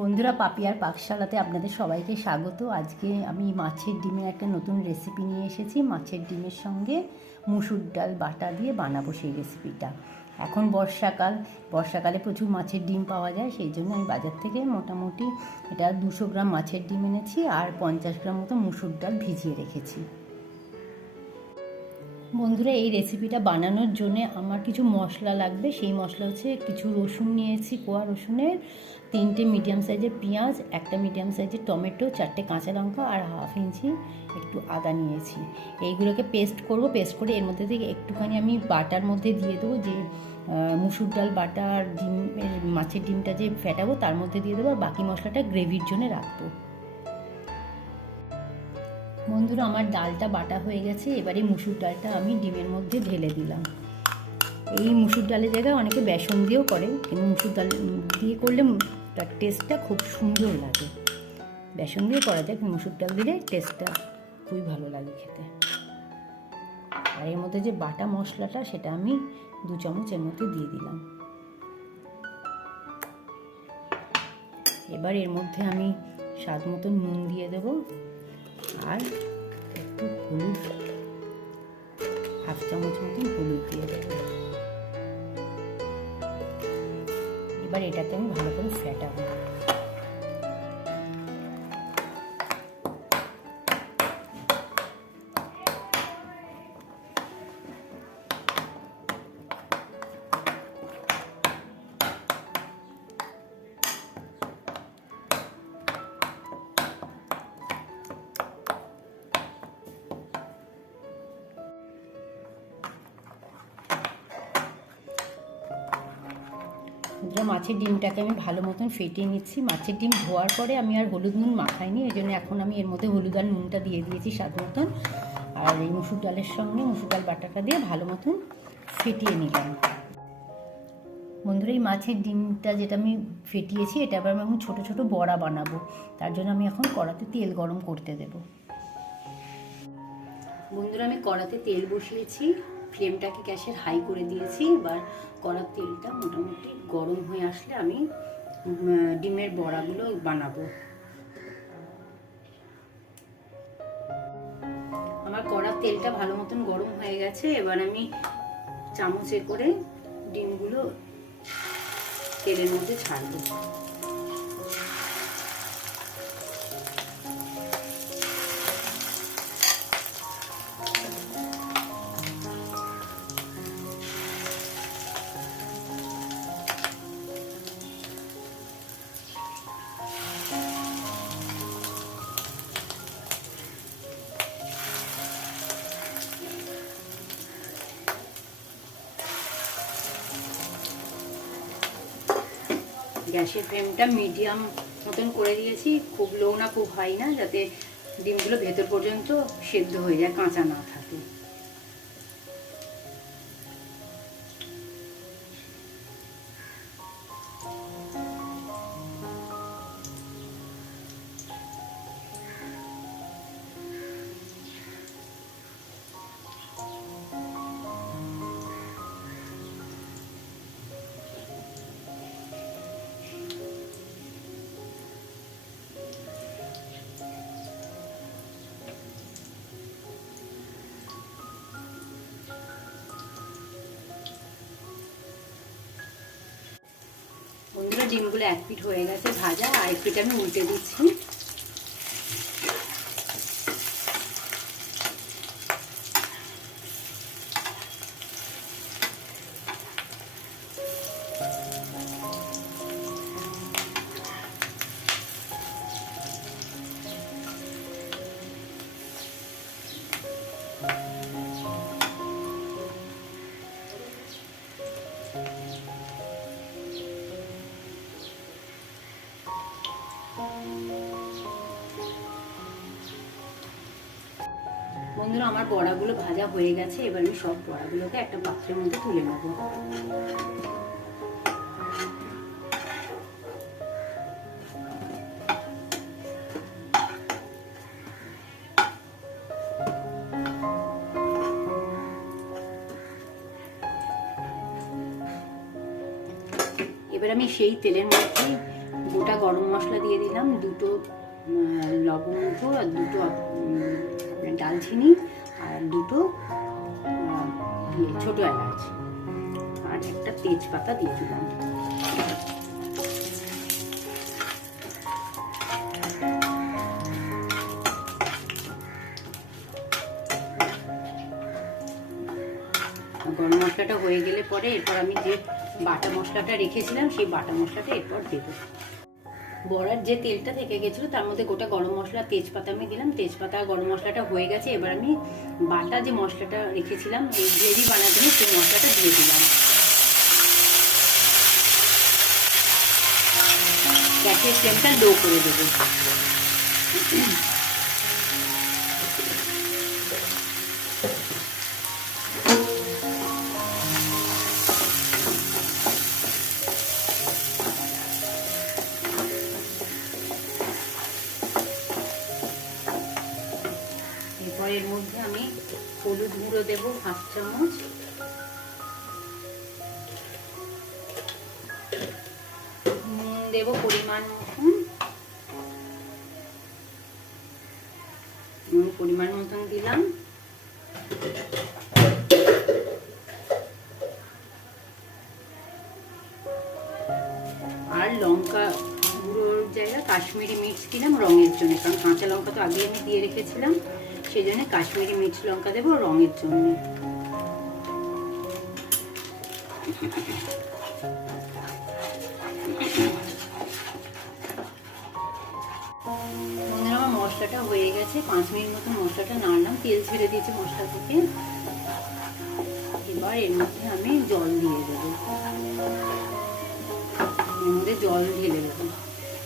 বন্ধুরা, পাপিয়ার পাকশালাতে আপনাদের সবাইকে স্বাগত। আজকে আমি মাছের ডিমের একটা নতুন রেসিপি নিয়ে এসেছি। মাছের ডিমের সঙ্গে মুসুর ডাল বাটা দিয়ে বানাবো সেই রেসিপিটা এখন বর্ষাকাল, বর্ষাকালে প্রচুর মাছের ডিম পাওয়া যায়, সেই জন্য আমি বাজার থেকে মোটামুটি এটা দুশো গ্রাম মাছের ডিম এনেছি আর পঞ্চাশ গ্রাম মতো মুসুর ডাল ভিজিয়ে রেখেছি। বন্ধুরা, এই রেসিপিটা বানানোর জন্য আমার কিছু মশলা লাগবে। সেই মশলা হচ্ছে কিছু রসুন নিয়েছি, কোয়া রসুনের। তিনটে মিডিয়াম সাইজের পেঁয়াজ, একটা মিডিয়াম সাইজের টমেটো, চারটে কাঁচা লঙ্কা আর হাফ ইঞ্চি একটু আদা নিয়েছি। এইগুলোকে পেস্ট করব পেস্ট করে এর মধ্যে থেকে একটুখানি আমি বাটার মধ্যে দিয়ে দেবো, যে মুসুর ডাল বাটা আর ডিমের মাছের ডিমটা যে ফেটাবো, তার মধ্যে দিয়ে দেবো আর বাকি মশলাটা গ্রেভির জন্য রাখব। বন্ধুরা, আমার ডালটা বাটা হয়ে গেছে। এবারে মুসুর ডালটা আমি ডিমের মধ্যে ঢেলে দিলাম। এই মুসুর ডালের জায়গায় অনেকে বেসন দিয়েও করে, কিন্তু মুসুর ডাল দিয়ে করলে তার টেস্টটা খুব সুন্দর লাগে। বেসন দিয়ে করা যায় মুসুর ডাল দিলে টেস্টটা খুবই ভালো লাগে খেতে। আর এর মধ্যে যে বাটা মশলাটা, সেটা আমি দু চামচ এর মধ্যে দিয়ে দিলাম। এবার এর মধ্যে আমি স্বাদ মতন নুন দিয়ে দেবো। আর একটু হলুদ হাফ চামচ মতন হলুদ দিয়ে এবার এটাতে আমি ভালো করে ফেটাবো বন্ধুরা মাছের ডিমটাকে আমি ভালো মতন ফেটিয়ে নিচ্ছি। মাছের ডিম ধোয়ার পরে আমি আর হলুদ নুন মাখাইনি, এই জন্য এখন আমি এর মধ্যে হলুদ আর নুনটা দিয়ে দিয়েছি স্বাদ মতন। আর এই মুসুর ডালের সঙ্গে মুসুর ডাল বাটাটা দিয়ে ভালো মতন ফেটিয়ে নিলাম। বন্ধুরা, এই মাছের ডিমটা যেটা আমি ফেটিয়েছি, এটা আবার আমি এখন ছোটো ছোটো বড়া বানাবো। তার জন্য আমি এখন কড়াতে তেল গরম করতে দেবো। বন্ধুরা, আমি কড়াতে তেল বসিয়েছি। ফ্লেমটাকে গ্যাসের হাই করে দিয়েছি। এবার কড়ার তেলটা মোটামুটি গরম হয়ে আসলে আমি ডিমের বড়াগুলো বানাবো। আমার কড়ার তেলটা ভালো মতন গরম হয়ে গেছে। এবার আমি চামচে করে ডিমগুলো তেলের মধ্যে ছাড়বো। গ্যাসের ফ্লেমটা মিডিয়াম মতন করে দিয়েছি। খুব লো না, খুব হাই না, যাতে ডিমগুলো ভেতর পর্যন্ত সেদ্ধ হয়ে যায়, কাঁচা না থাকে। ডিমগুলো এক পিঠ হয়ে গেছে ভাজা আর এক পিট আমি উল্টে দিচ্ছি। বন্ধুরা আমার বড়াগুলো ভাজা হয়ে গেছে, এবার আমি সব বড়াগুলোকে একটা পাত্রের মধ্যে তুলে নেব। এবার আমি সেই তেলের মধ্যে গোটা গরম মশলা দিয়ে দিলাম, দুটো লবঙ্গ দুটো আপনার দালচিনি আর দুটো ইয়ে, ছোট এলাচ। আর একটা তেজপাতা দিয়ে দিলাম। গরম মশলাটা হয়ে গেলে পরে এরপর আমি যে বাটা মশলাটা রেখেছিলাম সেই বাটা মশলাটা এরপর দেবো। বড়ার যে তেলটা থেকে গেছিল, তার মধ্যে গোটা গরম মশলা তেজপাতা আমি দিলাম। তেজপাতা, গরম মশলাটা হয়ে গেছে। এবার আমি বাটা যে মশলাটা রেখেছিলাম এই গ্রেভি জন্য, সেই মশলাটা দিয়ে দিলাম। গ্যাসের ফ্লেমটা লো করে দেবো। দেবো হাফ চামচ। নুন দেবো পরিমাণ মতন। নুন পরিমাণ মতন দিলাম। আর লঙ্কা গুঁড়োর জায়গায় কাশ্মীরি মির্চ দিলাম রঙের জন্য, কারণ কাঁচা লঙ্কা তো আগে আমি দিয়ে রেখেছিলাম। সেই জন্য কাশ্মীরি মির্চ লঙ্কা দেবো রঙের জন্য। বন্ধুরা মশলাটা হয়ে গেছে। পাঁচ মিনিট মতো মশলাটা নাড়লাম। তেল ছেড়ে দিয়েছে মশলা থেকে। এবার এর মধ্যে আমি জল দিয়ে দেবো। এর মধ্যে জল ঢেলে দেবো।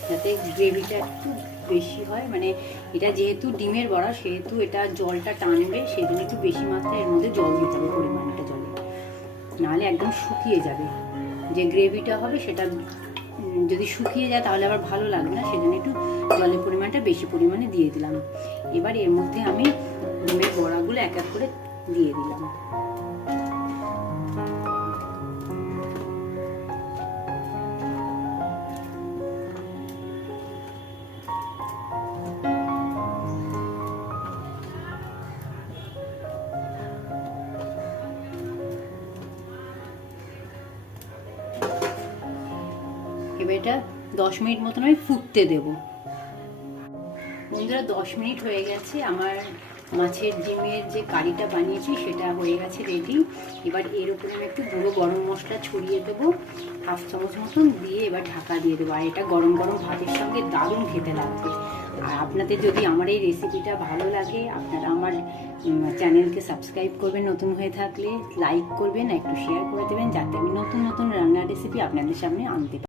যাতে গ্রেভিটা একটু বেশি হয়। মানে এটা যেহেতু ডিমের বড়া, সেহেতু এটা জলটা টানবে সেই জন্য একটু বেশি মাত্রায় এর মধ্যে জল দিতে হবে পরিমাণটা জলে। নাহলে একদম শুকিয়ে যাবে। যে গ্রেভিটা হবে সেটা যদি শুকিয়ে যায় তাহলে আবার ভালো লাগবে না, সেজন্য একটু জলের পরিমাণটা বেশি পরিমাণে দিয়ে দিলাম। এবার এর মধ্যে আমি ডিমের বড়াগুলো এক এক করে দিয়ে দিলাম। এবার এটা দশ মিনিট মতন আমি ফুটতে দেবো। বন্ধুরা, দশ মিনিট হয়ে গেছে। আমার মাছের ডিমের যে কারিটা বানিয়েছি, সেটা হয়ে গেছে রেডি এবার এর উপরে আমি একটু গুঁড়ো গরম মশলা ছড়িয়ে দেবো। হাফ চামচ মতন দিয়ে এবার ঢাকা দিয়ে দেবো। আর এটা গরম গরম ভাতের সঙ্গে দারুণ খেতে লাগবে। আর আপনাদের যদি আমার এই রেসিপিটা ভালো লাগে, আপনারা আমার চ্যানেলকে সাবস্ক্রাইব করবেন নতুন হয়ে থাকলে লাইক করবেন একটু শেয়ার করে দেবেন, যাতে আমি নতুন নতুন রান্নার রেসিপি আপনাদের সামনে আনতে পারি।